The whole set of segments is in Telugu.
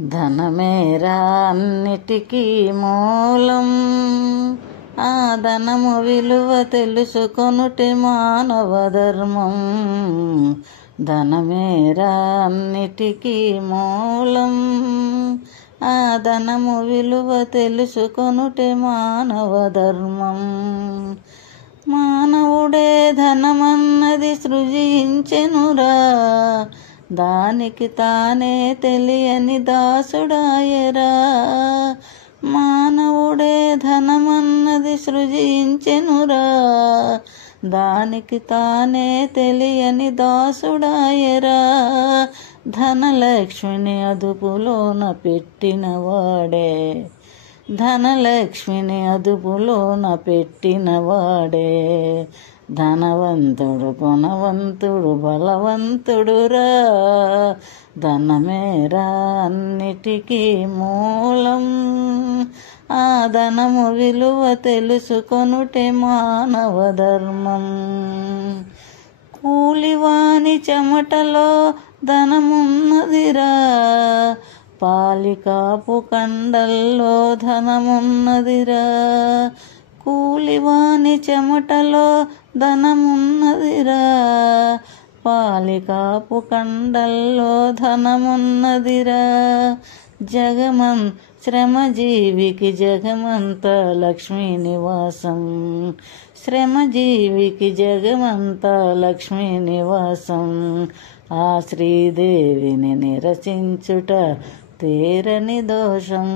ధనమేరా అన్నిటికీ మూలం, ఆ ధనము విలువ తెలుసుకొనుటే మానవ ధర్మం. ధనమేరా అన్నిటికీ మూలం, ఆ ధనము విలువ తెలుసుకొనుటే మానవ ధర్మం. మానవుడే ధనమన్నది సృజించెనురా, దానికి తానే తెలియని దాసుడాయరా. మానవుడే ధనమన్నది సృజించెనురా, దానికి తానే తెలియని దాసుడాయరా. ధనలక్ష్మిని అదుపులోన పెట్టినవాడే, ధనలక్ష్మిని అదుపులోన పెట్టినవాడే. ధనవంతుడు గుణవంతుడు బలవంతుడురా, ధనమేరా అన్నిటికీ మూలం, ఆ ధనము విలువ తెలుసుకొనుటే మానవ ధర్మం. కూలివాని చెమటలో ధనమున్నదిరా, పాలికాపు కండల్లో ధనమున్నదిరా. కూలివాని చెమటలో ధనమున్నదిరా, పాలికాపు కండల్లో ధనమున్నదిరా. శ్రమజీవికి జగమంత లక్ష్మీ నివాసం, శ్రమజీవికి జగమంత లక్ష్మీ నివాసం. ఆ శ్రీదేవిని నిరసించుట తీరని దోషం.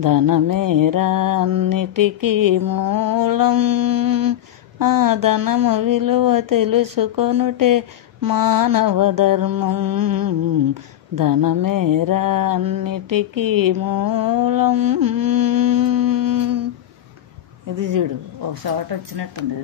ధనమేరా అన్నిటికీ మూలం, ఆ ధనము విలువ తెలుసుకొనుటే మానవ ధర్మం. ధనమేరా అన్నిటికీ మూలం. ఇది చూడు, ఒక షాట్ వచ్చినట్టుంది.